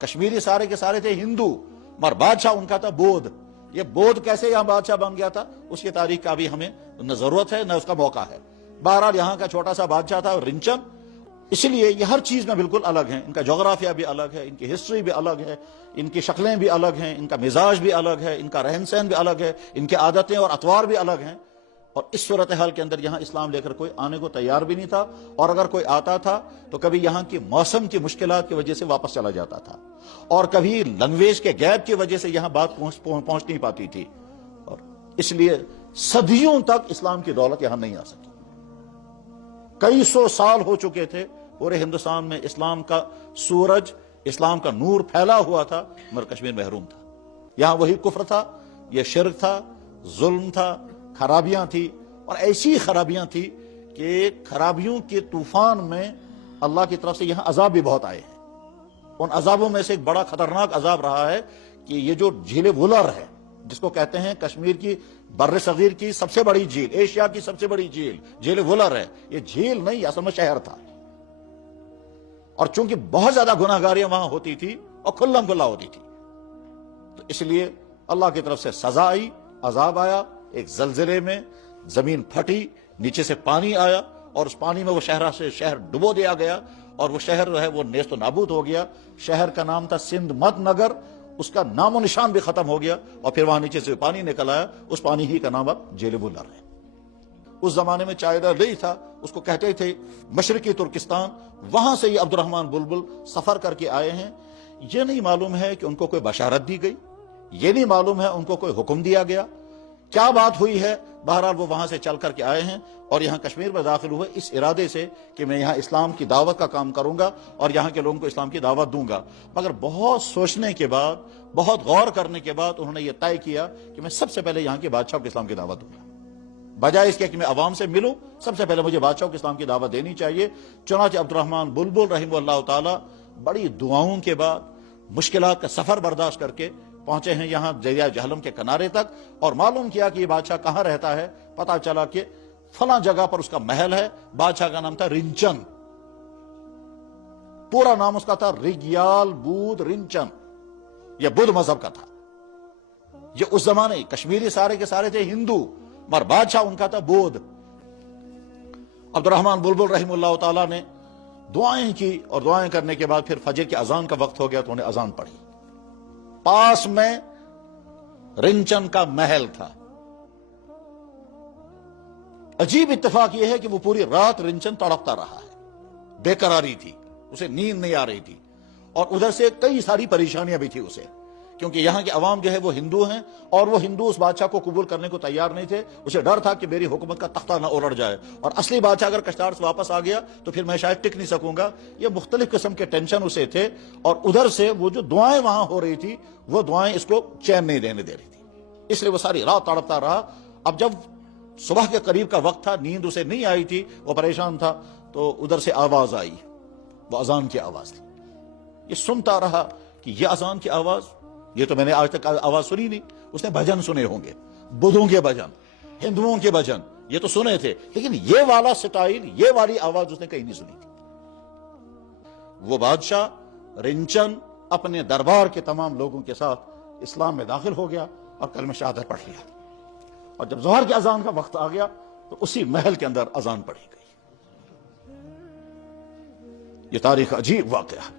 کشمیری سارے کے سارے تھے ہندو، مگر بادشاہ ان کا تھا بودھ۔ یہ بودھ کیسے یہاں بادشاہ بن گیا تھا، اس کی تاریخ کا بھی ہمیں نہ ضرورت ہے نہ اس کا موقع ہے۔ بہرحال یہاں کا چھوٹا سا بادشاہ تھا رنچن، اس لیے یہ ہر چیز میں بالکل الگ ہیں۔ ان کا جغرافیہ بھی الگ ہے، ان کی ہسٹری بھی الگ ہے، ان کی شکلیں بھی الگ ہیں، ان کا مزاج بھی الگ ہے، ان کا رہن سہن بھی الگ ہے، ان کے عادتیں اور اطوار بھی الگ ہیں۔ اور اس صورتحال کے اندر یہاں اسلام لے کر کوئی آنے کو تیار بھی نہیں تھا، اور اگر کوئی آتا تھا تو کبھی یہاں کی موسم کی مشکلات کی وجہ سے واپس چلا جاتا تھا، اور کبھی لینگویج کے گیپ کی وجہ سے یہاں بات پہنچ نہیں پاتی تھی، اور اس لیے صدیوں تک اسلام کی دولت یہاں نہیں آ سکی۔ کئی سو سال ہو چکے تھے پورے ہندوستان میں اسلام کا سورج، اسلام کا نور پھیلا ہوا تھا، مگر کشمیر محروم تھا۔ یہاں وہی کفر تھا، یہ شرک تھا، ظلم تھا، خرابیاں تھی، اور ایسی خرابیاں تھی کہ خرابیوں کے طوفان میں اللہ کی طرف سے یہاں عذاب بھی بہت آئے ہیں۔ ان عذابوں میں سے ایک بڑا خطرناک عذاب رہا ہے کہ یہ جو جھیل وولر ہے، جس کو کہتے ہیں کشمیر کی بر صغیر کی سب سے بڑی جھیل، ایشیا کی سب سے بڑی جھیل، جھیل وولر ہے۔ یہ جھیل نہیں، اصل میں شہر تھا، اور چونکہ بہت زیادہ گناہگاریاں وہاں ہوتی تھی اور کھلم کھلا ہوتی تھی، تو اس لیے اللہ کی طرف سے سزا آئی، عذاب آیا۔ ایک زلزلے میں زمین پھٹی، نیچے سے پانی آیا، اور اس پانی میں وہ شہر ڈبو دیا گیا، اور وہ شہر جو ہے وہ نیست و نابود ہو گیا۔ شہر کا نام تھا سندھ مت نگر، اس کا نام و نشان بھی ختم ہو گیا، اور پھر وہاں نیچے سے پانی نکل آیا، اس پانی ہی کا نام اب جھیل وولر ہے۔ اس زمانے میں چائنا نہیں تھا، اس کو کہتے تھے مشرقی ترکستان، وہاں سے یہ عبد الرحمن بلبل سفر کر کے آئے ہیں۔ یہ نہیں معلوم ہے کہ ان کو کوئی بشارت دی گئی، یہ نہیں معلوم ہے ان کو کوئی حکم دیا گیا، کیا بات ہوئی ہے۔ بہرحال وہ وہاں سے چل کر کے آئے ہیں اور یہاں کشمیر میں داخل ہوئے اس ارادے سے کہ میں یہاں اسلام کی دعوت کا کام کروں گا اور یہاں کے لوگوں کو اسلام کی دعوت دوں گا۔ مگر بہت سوچنے کے بعد، بہت غور کرنے کے بعد انہوں نے یہ طے کیا کہ میں سب سے پہلے یہاں کے بادشاہ کو اسلام کی دعوت دوں گا، بجائے اس کے کہ میں عوام سے ملوں، سب سے پہلے مجھے بادشاہ کو اسلام کی دعوت دینی چاہیے۔ چنانچہ عبد الرحمن بلبل رحمہ اللہ تعالی بڑی دعاؤں کے بعد مشکلات کا سفر برداشت کر کے پہنچے ہیں یہاں دریا جہلم کے کنارے تک، اور معلوم کیا کہ یہ بادشاہ کہاں رہتا ہے۔ پتہ چلا کہ فلاں جگہ پر اس کا محل ہے۔ بادشاہ کا نام تھا رنچن، پورا نام اس کا تھا رگیال بود رنچن، یہ بدھ مذہب کا تھا۔ یہ اس زمانے کشمیری سارے کے سارے تھے ہندو، مگر بادشاہ ان کا تھا بودھ۔ عبد الرحمن بلبل رحمہ اللہ تعالیٰ نے دعائیں کی، اور دعائیں کرنے کے بعد پھر فجر کی اذان کا وقت ہو گیا تو انہیں اذان پڑھی۔ پاس میں رنچن کا محل تھا۔ عجیب اتفاق یہ ہے کہ وہ پوری رات رنچن تڑپتا رہا ہے، بے قراری تھی، اسے نیند نہیں آ رہی تھی، اور ادھر سے کئی ساری پریشانیاں بھی تھی اسے، کیونکہ یہاں کے عوام جو ہے وہ ہندو ہیں، اور وہ ہندو اس بادشاہ کو قبول کرنے کو تیار نہیں تھے۔ اسے ڈر تھا کہ میری حکومت کا تختہ نہ الٹ جائے، اور اصلی بادشاہ اگر کشتار سے واپس آ گیا تو پھر میں شاید ٹک نہیں سکوں گا۔ یہ مختلف قسم کے ٹینشن اسے تھے، اور ادھر سے وہ جو دعائیں وہاں ہو رہی تھی وہ دعائیں اس کو چین نہیں دینے دے رہی تھی، اس لیے وہ ساری رات تڑپتا رہا۔ اب جب صبح کے قریب کا وقت تھا، نیند اسے نہیں آئی تھی، وہ پریشان تھا، تو ادھر سے آواز آئی، وہ اذان کی آواز تھی۔ یہ سنتا رہا کہ یہ اذان کی آواز، یہ تو میں نے آج تک آواز سنی نہیں۔ اس نے بھجن سنے ہوں گے، بدھوں کے بھجن، ہندوؤں کے بھجن، یہ تو سنے تھے، لیکن یہ والا سٹائل، یہ والی آواز اس نے کہیں نہیں سنی تھی۔ وہ بادشاہ رنچن اپنے دربار کے تمام لوگوں کے ساتھ اسلام میں داخل ہو گیا اور کلمہ شہادت پڑھ لیا، اور جب ظہر کی اذان کا وقت آ گیا تو اسی محل کے اندر اذان پڑھی گئی۔ یہ تاریخ عجیب واقعہ ہے۔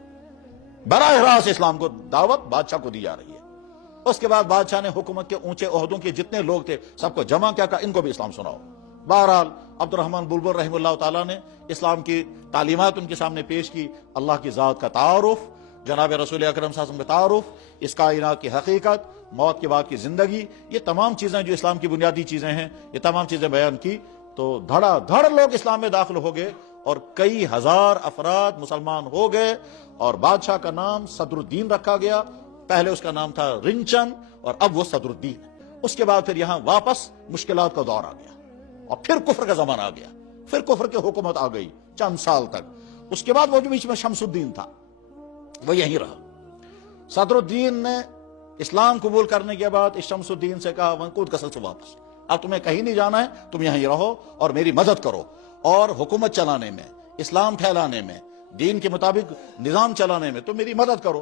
براہ راست اسلام کو دعوت بادشاہ کو دی جا رہی ہے۔ اس کے بعد بادشاہ نے حکومت کے اونچے عہدوں کے جتنے لوگ تھے سب کو جمع کیا، ان کو بھی اسلام سناؤ۔ بہرحال عبد الرحمن بلبل رحمہ اللہ تعالیٰ نے اسلام کی تعلیمات ان کے سامنے پیش کی، اللہ کی ذات کا تعارف، جناب رسول اکرم صلی اللہ علیہ وسلم کا تعارف، اس کائنات کی حقیقت، موت کے بعد کی زندگی، یہ تمام چیزیں جو اسلام کی بنیادی چیزیں ہیں، یہ تمام چیزیں بیان کی، تو دھڑا دھڑ لوگ اسلام میں داخل ہو گئے، اور کئی ہزار افراد مسلمان ہو گئے، اور بادشاہ کا نام صدر الدین رکھا گیا۔ پہلے اس کا نام تھا رنچن، اور اب وہ صدر الدین۔ اس کے بعد پھر یہاں واپس مشکلات کا دور آ گیا، اور پھر کفر کا زمانہ آ گیا، پھر کفر کی حکومت آ گئی چند سال تک۔ اس کے بعد وہ جو بیچ میں شمس الدین تھا وہ یہیں رہا۔ صدر الدین نے اسلام قبول کرنے کے بعد اس شمس الدین سے کہا ونکود کسل سے واپس، اب تمہیں کہیں نہیں جانا ہے، تم یہیں رہو اور میری مدد کرو، اور حکومت چلانے میں، اسلام پھیلانے میں، دین کے مطابق نظام چلانے میں تم میری مدد کرو۔